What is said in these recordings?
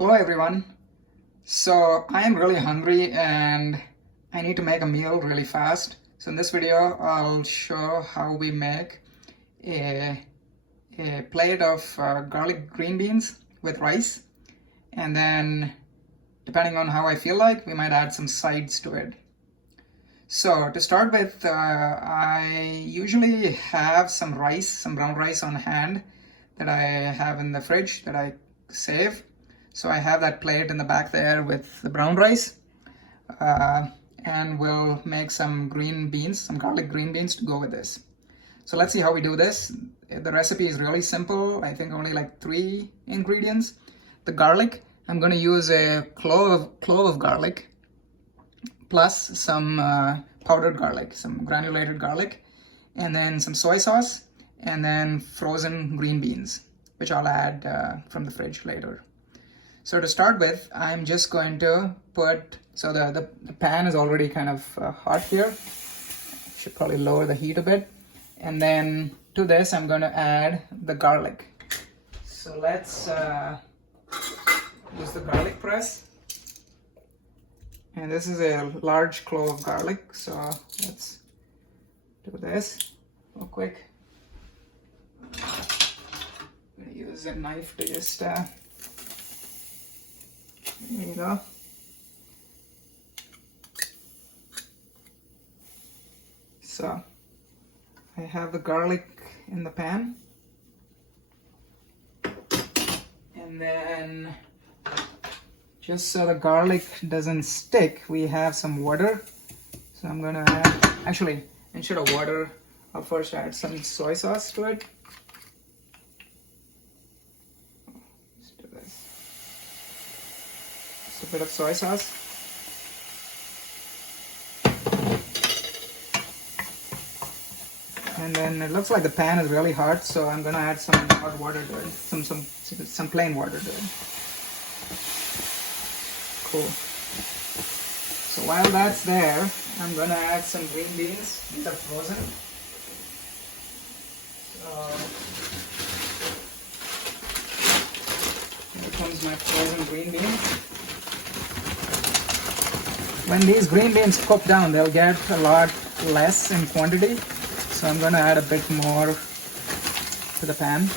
Hello everyone. So I am really hungry and I need to make a meal really fast. So in this video I'll show how we make a, a plate of garlic green beans with rice, and then depending on how I feel like, we might add some sides to it. So to start with, I usually have some rice, some brown rice on hand that I have in the fridge that I save. So I have that plate in the back there with the brown rice, and we'll make some green beans, some garlic green beans to go with this. So let's see how we do this. The recipe is really simple. I think only like 3 ingredients. The garlic, I'm going to use a clove of garlic plus some powdered garlic, some granulated garlic, and then some soy sauce, and then frozen green beans, which I'll add from the fridge later. So to start with, I'm just going to put, so the pan is already kind of hot here. Should probably lower the heat a bit. And then to this, I'm going to add the garlic. So let's use the garlic press. And this is a large clove of garlic, so let's do this real quick. I'm going to use a knife to just there you go. So I have the garlic in the pan, and then just so the garlic doesn't stick, we have some water. So I'm gonna add, actually instead of water, I'll first add some soy sauce to it. A bit of soy sauce. And then it looks like the pan is really hot, so I'm gonna add some hot water to it, some plain water to it. Cool. So while that's there, I'm gonna add some green beans. These are frozen. So here comes my frozen green beans. When these green beans cook down, they'll get a lot less in quantity. So I'm going to add a bit more to the pan.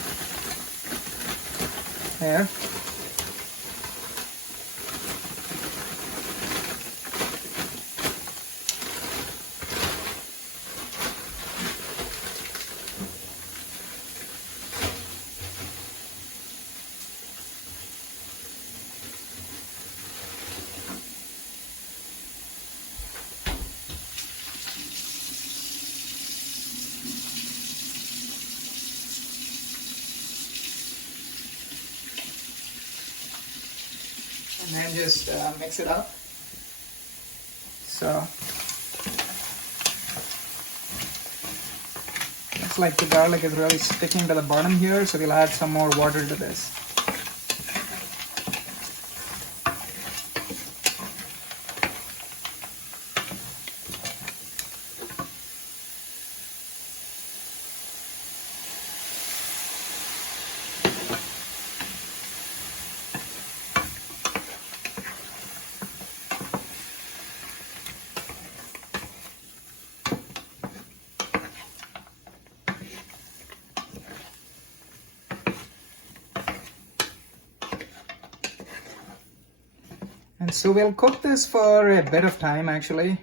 There. And then just mix it up. So looks like the garlic is really sticking to the bottom here, so we'll add some more water to this. And so we'll cook this for a bit of time actually,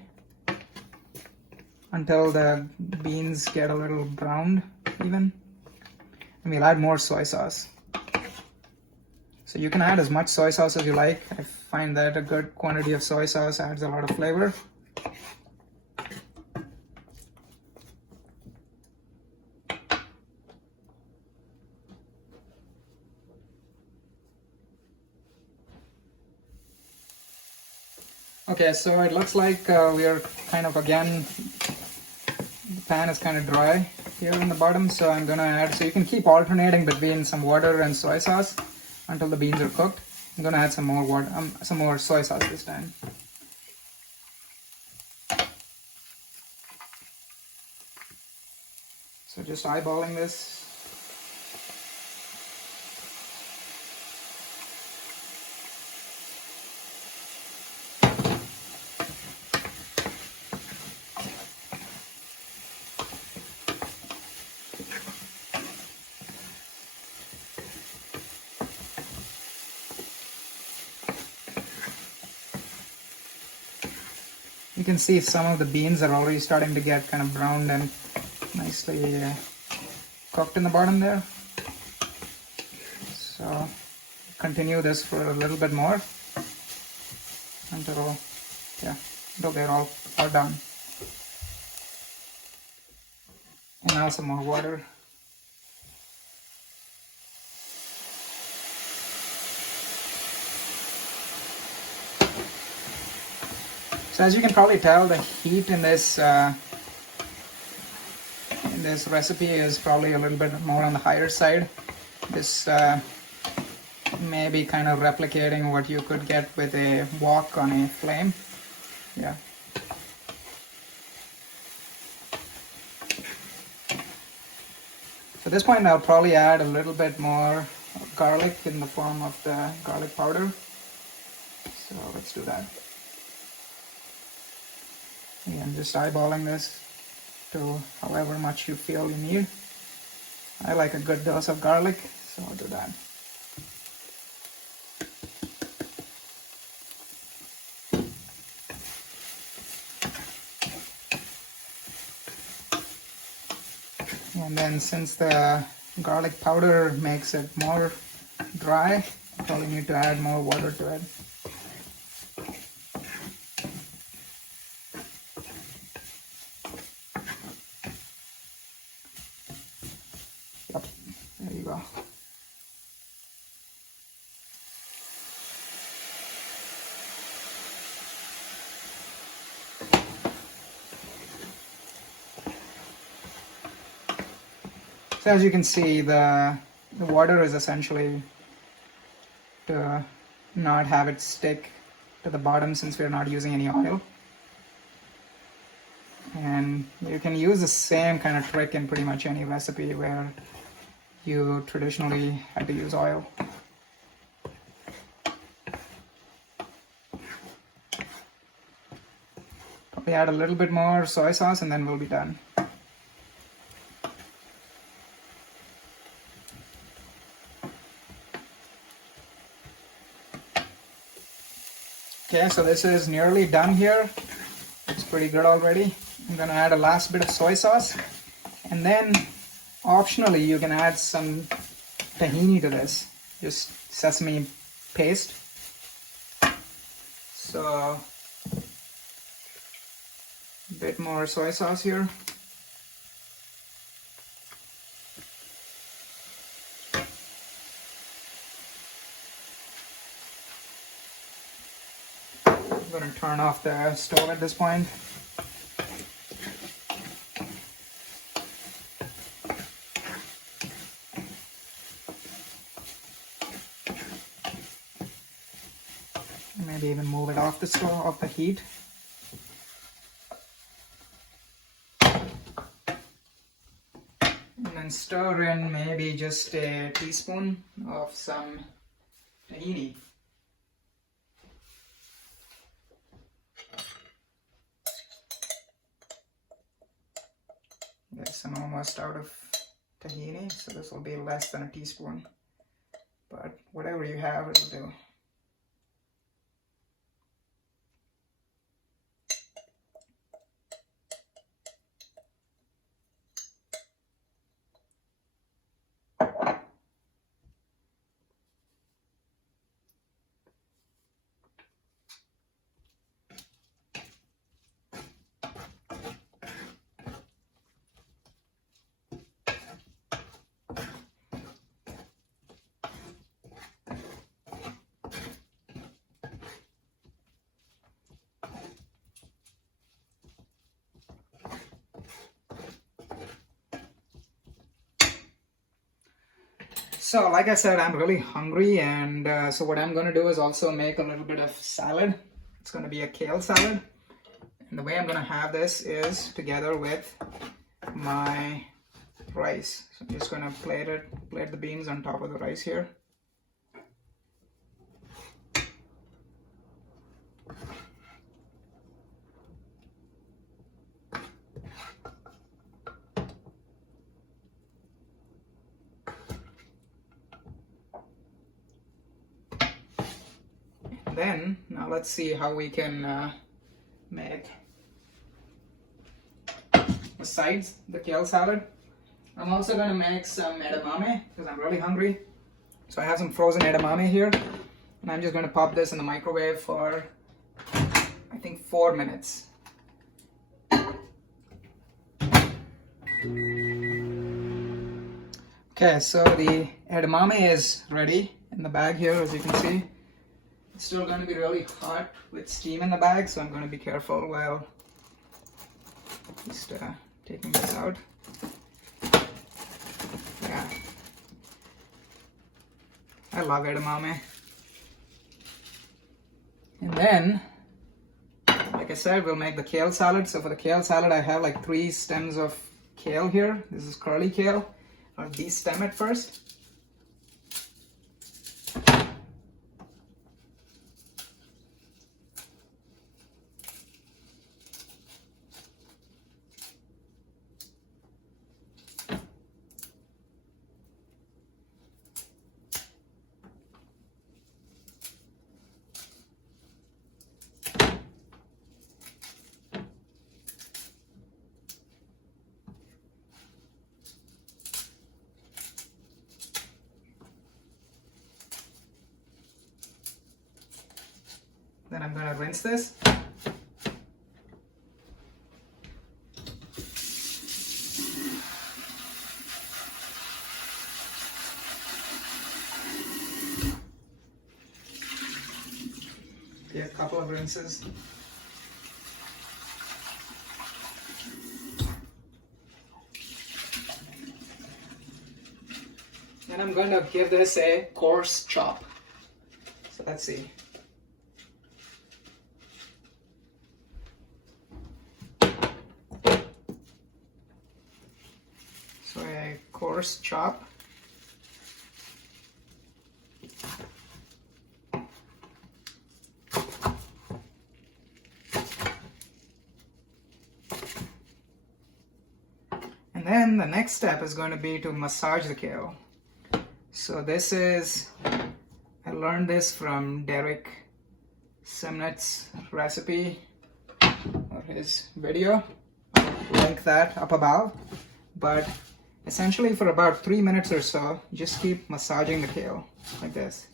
until the beans get a little browned even. And we'll add more soy sauce. So you can add as much soy sauce as you like. I find that a good quantity of soy sauce adds a lot of flavor. Okay, so it looks like we are kind of, again, the pan is kind of dry here in the bottom, so I'm gonna add, so you can keep alternating between some water and soy sauce until the beans are cooked. I'm gonna add some more water, some more soy sauce this time. So just eyeballing this. You can see some of the beans are already starting to get kind of browned and nicely cooked in the bottom there. So continue this for a little bit more until they're all done. And now some more water. So as you can probably tell, the heat in this recipe is probably a little bit more on the higher side. This may be kind of replicating what you could get with a wok on a flame. Yeah. So at this point I'll probably add a little bit more garlic in the form of the garlic powder. So let's do that. Again, just eyeballing this to however much you feel you need. I like a good dose of garlic, so I'll do that. And then since the garlic powder makes it more dry, you probably need to add more water to it. Yep, there you go. So as you can see, the water is essentially to not have it stick to the bottom since we're not using any oil. And you can use the same kind of trick in pretty much any recipe where you traditionally had to use oil. Probably add a little bit more soy sauce and then we'll be done. Okay, so this is nearly done here. It's pretty good already. I'm gonna add a last bit of soy sauce, and then optionally you can add some tahini to this, just sesame paste. So a bit more soy sauce here. I'm going to turn off the stove at this point. Maybe even move it off the stove, off the heat. And then stir in maybe just a teaspoon of some tahini. Yes, I'm almost out of tahini, so this will be less than a teaspoon. But whatever you have, it'll do. So like I said, I'm really hungry, and so what I'm going to do is also make a little bit of salad. It's going to be a kale salad. And the way I'm going to have this is together with my rice. So I'm just going to plate the beans on top of the rice here. Then now let's see how we can make besides the kale salad. I'm also going to make some edamame because I'm really hungry. So I have some frozen edamame here, and I'm just going to pop this in the microwave for, I think, 4 minutes. Okay, so the edamame is ready in the bag here, as you can see. It's still going to be really hot with steam in the bag, so I'm going to be careful while just taking this out. Yeah, I love edamame. And then, like I said, we'll make the kale salad. So for the kale salad, I have like 3 stems of kale here. This is curly kale. I'll de-stem it first. Then I'm going to rinse this. Yeah, a couple of rinses. And I'm going to give this a coarse chop. So let's see. So a coarse chop. And then the next step is going to be to massage the kale. So this is, I learned this from Derek Simnet's recipe or his video. I'll link that up above. But essentially for about 3 minutes or so, just keep massaging the kale like this.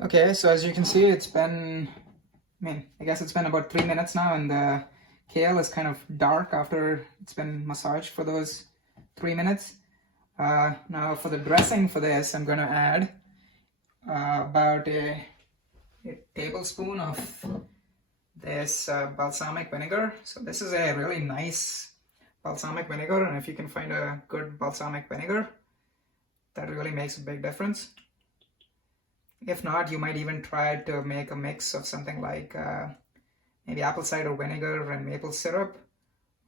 Okay, so as you can see, it's been, I guess it's been about 3 minutes now, and the kale is kind of dark after it's been massaged for those 3 minutes. Now for the dressing for this, I'm going to add about a tablespoon of this balsamic vinegar. So this is a really nice balsamic vinegar, and if you can find a good balsamic vinegar, that really makes a big difference. If not, you might even try to make a mix of something like maybe apple cider vinegar and maple syrup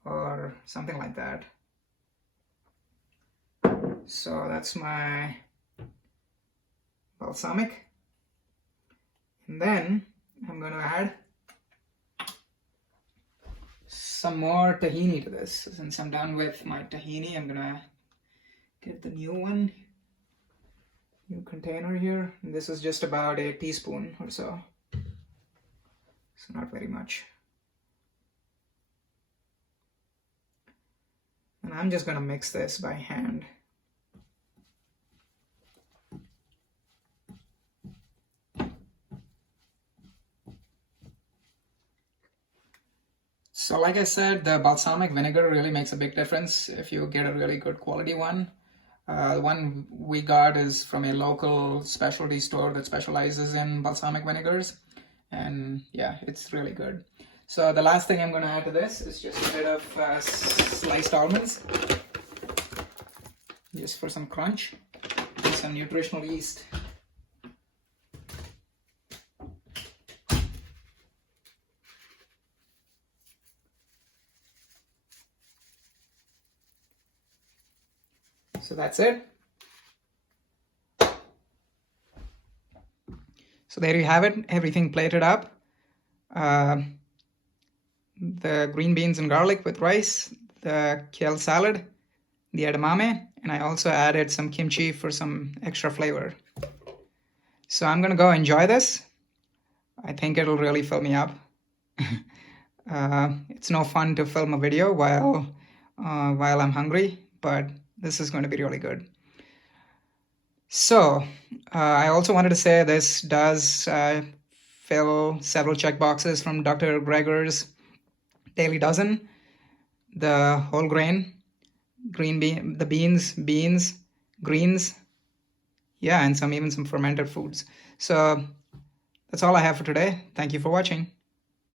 or something like that. So that's my balsamic. And then I'm going to add some more tahini to this. Since I'm done with my tahini, I'm going to get the new container here. And this is just about a teaspoon or so. So not very much. And I'm just going to mix this by hand. So like I said, the balsamic vinegar really makes a big difference if you get a really good quality one. The one we got is from a local specialty store that specializes in balsamic vinegars. And yeah, it's really good. So the last thing I'm going to add to this is just a bit of sliced almonds. Just for some crunch and some nutritional yeast. So that's it. So there you have it, everything plated up. The green beans and garlic with rice, the kale salad, the edamame, and I also added some kimchi for some extra flavor. So I'm gonna go enjoy this. I think it'll really fill me up. It's no fun to film a video while I'm hungry, but this is going to be really good. So I also wanted to say this does fill several check boxes from Dr. Greger's Daily Dozen. The whole grain, the beans, greens, yeah, and even some fermented foods. So that's all I have for today. Thank you for watching.